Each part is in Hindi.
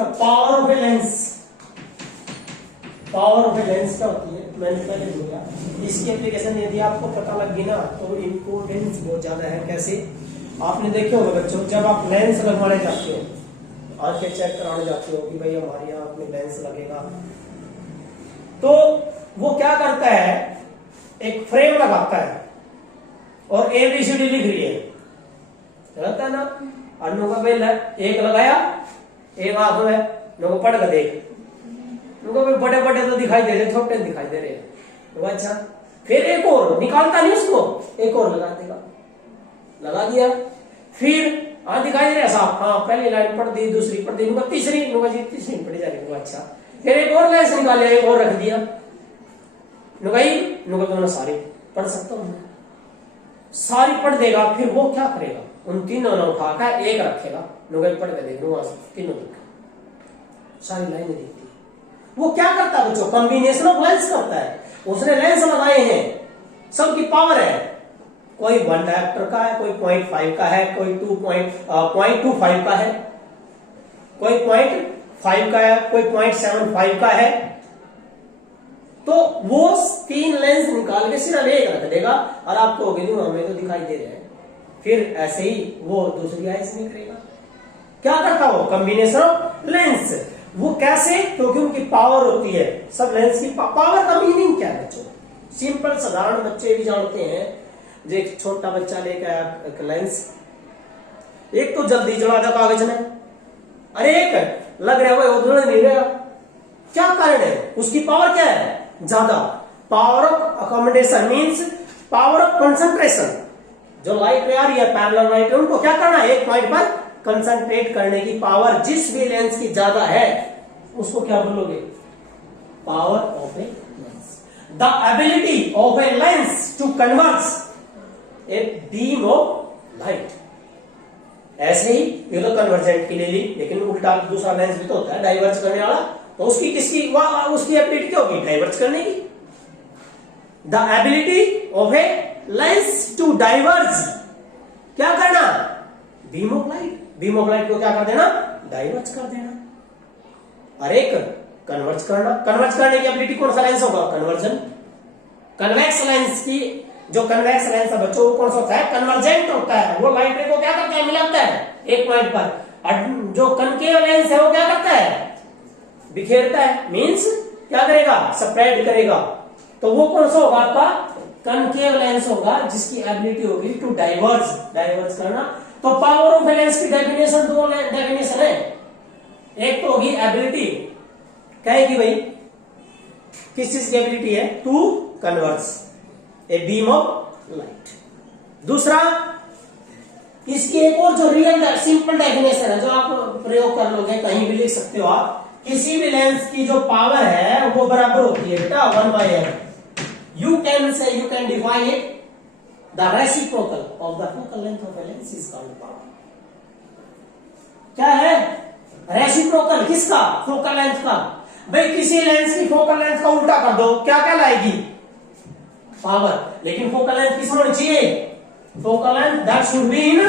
देखा power of a lens. Power of a lens क्या होती है मैंने पहले बोला, इसकी एप्लीकेशन यदि आपको पता लग गई ना तो इम्पोर्टेंस बहुत ज्यादा है। कैसे? आपने देखे होगा बच्चों, जब आप लेंस लगवाने जाते हो, आंखें चेक कराने जाते हो कि भाई हमारे यहाँ में लेंस लगेगा, तो वो क्या करता है, एक फ्रेम लगाता है और ABCD लिख रही है, रहता है ना, अन्नों का बेल है, एक लगाया, एक आंख है, लोगों पढ़ कर देख, लोगों में बड़े बड़े तो दिखाई दे रहे, छोटे दिखाई दे रहे हैं। तो अच्छा, फिर एक और निकालता नहीं उसको, एक और लगा देगा, लगा दिया, फिर दिखाई दे रहा साहब, हाँ पहली लाइन पढ़ दी, दूसरी पढ़ दी, तीसरी तीसरी पढ़ी जा रही। अच्छा, फिर एक और लाइन से निकाल लिया, एक और रख दिया, नुका सारी पढ़ सकता हूं, सारी पढ़ देगा, फिर वो क्या करेगा, उन तीनों ने उठाकर एक रखेगा, नुका पढ़ के देख लूंगा, तीनों सारी लाइनें देखती है। वो क्या करता है बच्चों, कॉम्बिनेशन ऑफ लेंस करता है। उसने लेंस लगाए हैं, सबकी पावर है, कोई 1 डायोप्टर का है, कोई 0.5 का है, कोई 0.25 का है, कोई 0.5 का है, कोई 0.75 का है। तो वो 3 लेंस निकाल के सिर्फ एक रख देगा और आपको होगी हमें तो दिखाई दे रहे हैं, फिर ऐसे ही वो दूसरी आई से नहीं करेगा। क्या करता वो, कॉम्बिनेशन ऑफ लेंस। वो कैसे? क्योंकि उनकी पावर होती है, सब लेंस की पावर का मीनिंग क्या है बच्चों, सिंपल साधारण बच्चे भी जानते हैं। जो एक छोटा बच्चा लेकर आया एक लेंस, एक तो जल्दी जला दे कागज में, अरे एक लग रहा है वो उधड़ नहीं रहा, क्या कारण है? उसकी पावर क्या है, ज्यादा। Power of accommodation means power of concentration. जो लाइट आ रही है पैरेलल लाइट, उनको क्या करना है, एक पॉइंट पर कंसंट्रेट करने की पावर जिस भी लेंस की ज्यादा है उसको क्या बोलोगे, power of a lens. The ability of a lens to convert a beam of light. ऐसे ही ये तो कन्वर्जेंट की ले ली, लेकिन उल्टा दूसरा लेंस भी तो होता है डाइवर्ज करने वाला, तो उसकी किसकी उसकी एबिलिटी क्या होगी, डाइवर्ज करने की। The ability of a lens to diverge, क्या करना, beam of light. Beam of light को क्या कर देना, डाइवर्ज कर देना। और एक कन्वर्ज करना, कन्वर्ज करने की एबिलिटी कौन सा लेंस होगा, कन्वर्जन। कन्वेक्स लेंस की जो कन्वेक्स लेंस है बच्चों वो कौन सा होता है, कन्वर्जेंट होता है। वो लाइट रे को क्या करता है, मिलाता है एक पॉइंट पर। और जो कनकेव लेंस है वो क्या करता है, बिखेरता है, मींस क्या करेगा, स्प्रेड करेगा। तो वो कौन सा होगा आपका, कनकेव लेंस होगा, जिसकी एबिलिटी होगी टू डाइवर्ज, डाइवर्ज करना। तो पावर ऑफ लेंस की डेफिनेशन, दो डेफिनेशन है, एक तो होगी एबिलिटी, कहेगी भाई किस चीज की एबिलिटी है, to converge a beam of light. दूसरा इसकी एक और जो रियल सिंपल डेफिनेशन है, जो आप प्रयोग कर लोगे, कहीं भी लिख सकते हो आप, किसी भी लेंस की जो पावर है वो बराबर होती है बेटा 1/m। You can define it, the reciprocal of the focal length of a lens is called power. क्या है, रेसिप्रोकल किसका, फोकल लेंथ का। भाई किसी लेंस की फोकल लेंथ का उल्टा कर दो, क्या क्या लाएगी, पावर। लेकिन फोकल लेंथ किस होनी चाहिए, focal length that should be in,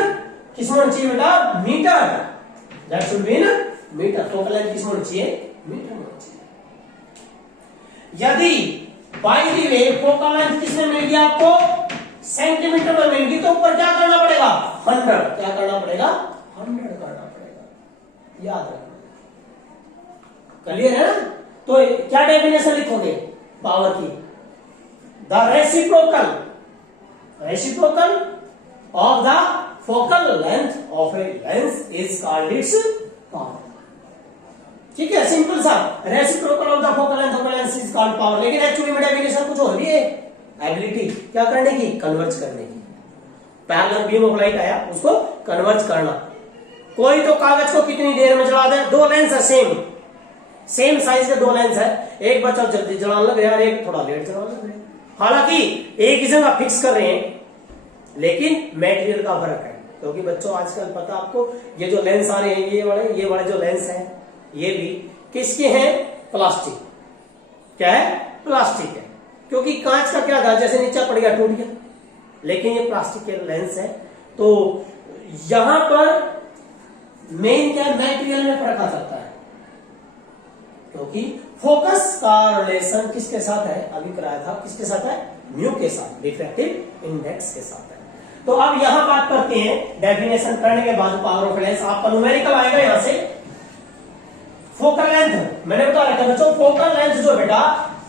किस होनी चाहिए बेटा, metre, that should be in metre. Focal length किस होनी चाहिए, मीटर होनी चाहिए। यदि by the way focal length किसमें मिल गया आपको, सेंटीमीटर में मिल गई, तो ऊपर क्या करना पड़ेगा, 100, क्या करना पड़ेगा, 100 करना पड़ेगा, याद रखना। क्लियर है ना? तो क्या डेफिनेशन लिखोगे पावर की, the reciprocal, reciprocal of the focal length of a lens is called its power. ठीक है, सिंपल सा, reciprocal of the focal length of a lens is called power. लेकिन एक्चुअली में डेफिनेशन कुछ और भी है, एबिलिटी क्या करने की, कन्वर्ज करने की। पैरेलल बीम ऑफ लाइट आया, उसको कन्वर्ज करना। कोई तो कागज को कितनी देर में जला दे, दो लेंस है सेम साइज के दो लेंस है, एक बच्चा जल्दी जलाने लग रहा है, एक थोड़ा लेट जलाने लग रहा है। हालांकि एक ही जगह फिक्स कर रहे हैं, लेकिन मेटेरियल का फर्क है। क्योंकि बच्चों आजकल पता आपको, ये जो लेंस आ रहे हैं, ये वाले जो लेंस है, ये भी किसके हैं, प्लास्टिक। क्या है, प्लास्टिक है। क्योंकि कांच का क्या था, जैसे नीचे पड़ गया टूट गया, लेकिन ये प्लास्टिक के लेंस है। तो यहां पर मेन क्या, मेटेरियल में फर्क आ सकता है। क्योंकि फोकस का रिलेशन किसके साथ है, अभी कराया था, किसके साथ है, म्यू के साथ, रिफ्रैक्टिव इंडेक्स के साथ है। तो अब यहां बात करते हैं डेफिनेशन करने के बाद पावर ऑफ लेंस, आपका न्यूमेरिकल आएगा यहां से। फोकल लेंथ मैंने बता रखा बच्चों, फोकल लेंथ जो बेटा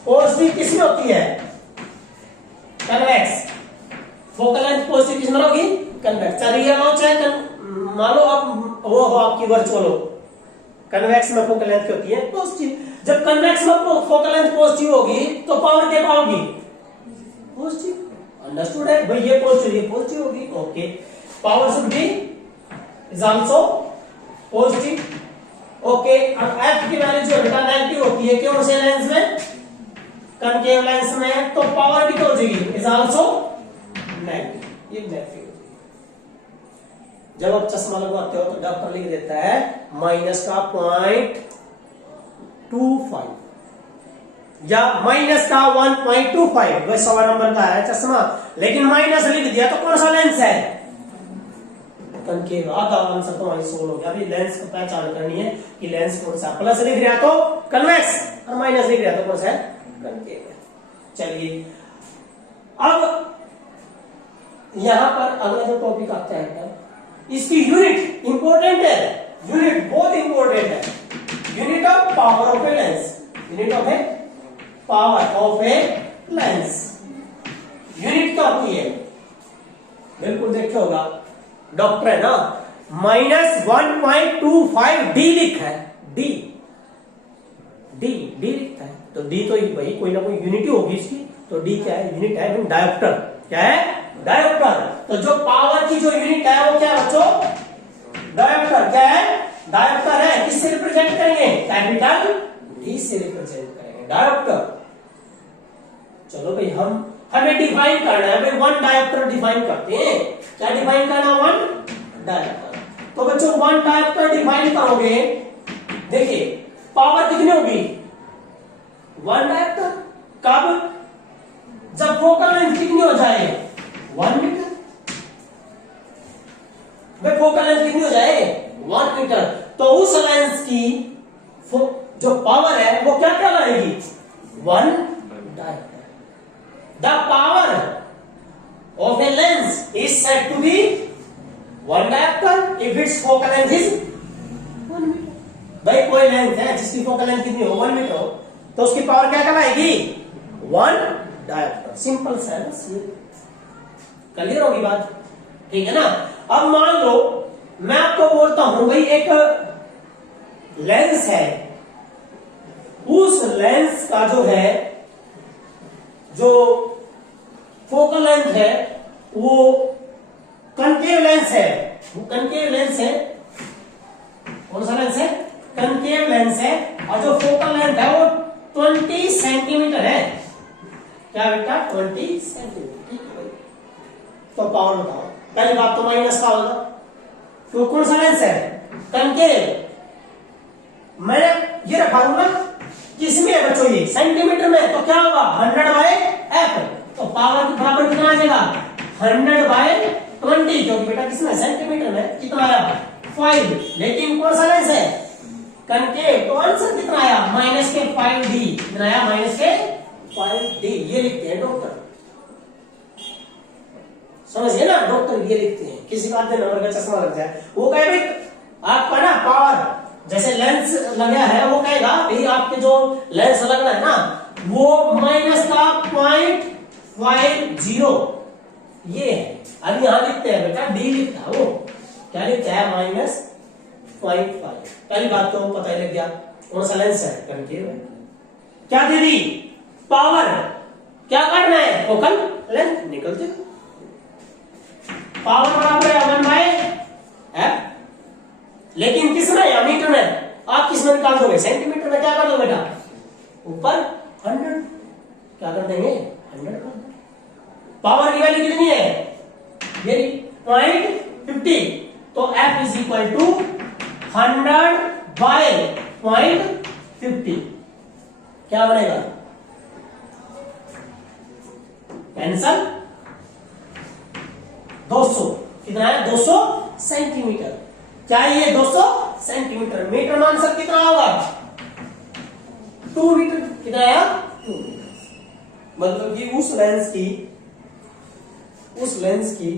पॉजिटिव किसमें होती है, कन्वेक्स। फोकल लेंथ पॉजिटिव किसमें होगी, कन्वेक्स। चाहे रियल हो चाहे मान लो अब वो हो आपकी वर्चुअल हो, कन्वेक्स में फोकल लेंथ क्या होती है, पॉजिटिव। जब कन्वेक्स में फोकल लेंथ पॉजिटिव होगी तो पावर क्या पाओगी, पॉजिटिव। अंडरस्टूड है भाई, ये पॉजिटिव होगी, okay. Power should be is also positive, okay. अब एफ की वैल्यू जो बेटा नेगेटिव होती है, क्यों से लेंस में, कनकेव लेंस में, तो पावर भी क्या हो जाएगी, इज आल्सो नेगेटिव, ये नेगेटिव। जब आप चश्मा लगवाते हो तो डॉक्टर लिख देता है माइनस का 0.25 या माइनस का 1.25, वह 100 नंबर का है चश्मा, लेकिन माइनस लिख दिया तो कौन सा लेंस है, कनकेव। आधा आंसर तो वही सोल्व हो गया। अभी लेंस को पहचान करनी है कि लेंस कौन सा, प्लस लिख रहा तो कन्वेक्स और माइनस लिख रहा तो कौन सा है, कनकेव। चलिए अब यहां पर अगला जो टॉपिक आता है, इसकी यूनिट इंपॉर्टेंट है, यूनिट बहुत इंपॉर्टेंट है, unit of power of a lens, unit of A power of a lens, unit क्या होती है, बिल्कुल देखे होगा, डॉक्टर है ना, -1.25 डी लिखा है, डी लिखता है, तो डी तो भाई कोई ना कोई यूनिट होगी इसकी, तो डी क्या है, यूनिट है डायोप्टर, क्या है, डायोप्टर। तो जो पावर की जो यूनिट है वो क्या है बच्चों, डायोप्टर। क्या है, डायोप्टर है, किससे रिप्रेजेंट करेंगे, कैपिटल डी से रिप्रेजेंट करेंगे, डायोप्टर। चलो भाई हमें डिफाइन करना है भाई, वन डायोप्टर डिफाइन करते हैं, क्या डिफाइन करना, वन डायोप्टर। तो बच्चों वन डायोप्टर डिफाइन करोगे, देखिए पावर कितनी होगी, वन डायोप्टर। कब, जब फोकल लेंथ कितनी हो जाए, 1 मीटर। भाई फोकल लेंथ कितनी हो जाए, 1 मीटर, तो उस लेंस की जो पावर है वो क्या कहलाएगी, 1 diopter. The power of a lens is said to be 1 diopter if it's focal length is 1 metre. भाई कोई लेंस है जिसकी फोकल लेंथ कितनी हो, 1 मीटर हो, तो उसकी पावर क्या कहलाएगी, 1 डायोप्टर। सिंपल सा है, क्लियर होगी बात, ठीक है ना। अब मान लो मैं आपको बोलता हूं भाई एक लेंस है, उस लेंस का जो है, जो फोकल लेंथ है वो कनकेव लेंस है, वो कनकेव लेंस है, कौन सा लेंस है, कनकेव लेंस है, और जो फोकल लेंथ है वो 20 सेंटीमीटर है, क्या बेटा, 20 सेंटीमीटर, ठीक है। तो पावर बताओ, पहली बात तो माइनस का होगा, तो कौन सा लेंस है, कनकेव। मैंने ये रखा हूं ना, किसमें है बच्चों, ये सेंटीमीटर में, तो क्या होगा 100/f, तो पावर के बराबर कितना आ जाएगा, 100/20, क्योंकि बेटा किसमें, सेंटीमीटर में, कितना आया 5, लेकिन कौन सा लेंस है, कनकेव, तो आंसर कितना आया, -5d, कितना आया, -5d, ये लिखते हैं डॉक्टर, समझिए ना, डॉक्टर ये लिखते हैं। किसी बात में नंबर का चश्मा लग जाए, वो कहे भाई आपका ना पावर, जैसे लेंस लगा है, वो कहेगा भाई आपके जो लेंस लगना है ना, वो -0.50 ये है। अब यहां लिखते हैं बेटा, डी लिखता है, वो क्या लिखता है, -0.5। पहली बात तो पता ही लग गया कौन सा लेंस है, कनकेव है। क्या दे दी, पावर, क्या करना है, फोकल लेंथ निकलते, पावर बराबर है 1/f, लेकिन किस में, या मीटर में, आप किस में निकाल दोगे, सेंटीमीटर में क्या कर दो बेटा, ऊपर 100, क्या कर देंगे, 100 कर दो। पावर की वैल्यू कितनी है, ये 0.50, तो f इज इक्वल टू 100/0.50, क्या बनेगा, कैंसल, 200, कितना है, 200 सेंटीमीटर। क्या ये 200 सेंटीमीटर, मीटर में आंसर कितना होगा, मतलब कि उस लेंस की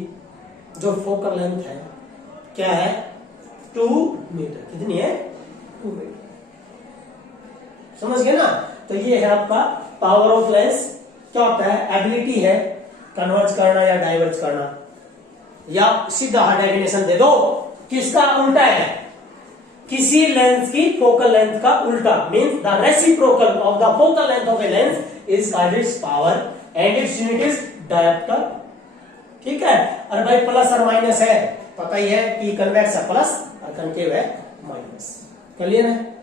जो फोकल लेंथ है क्या है 2 मीटर। कितनी है 2 मीटर। समझ गए ना। तो ये है आपका पावर ऑफ लेंस। क्या होता है एबिलिटी है कन्वर्ज करना या डाइवर्ज करना, या सीधा डेफिनेशन दे दो किसका उल्टा है, किसी लेंस की फोकल लेंथ का उल्टा means the reciprocal of the focal length of a lens is called its power and its unit is dioptre. ठीक है। और भाई प्लस और माइनस है, पता ही है कि कन्वेक्स है प्लस और कनकेव है माइनस। क्लियर है।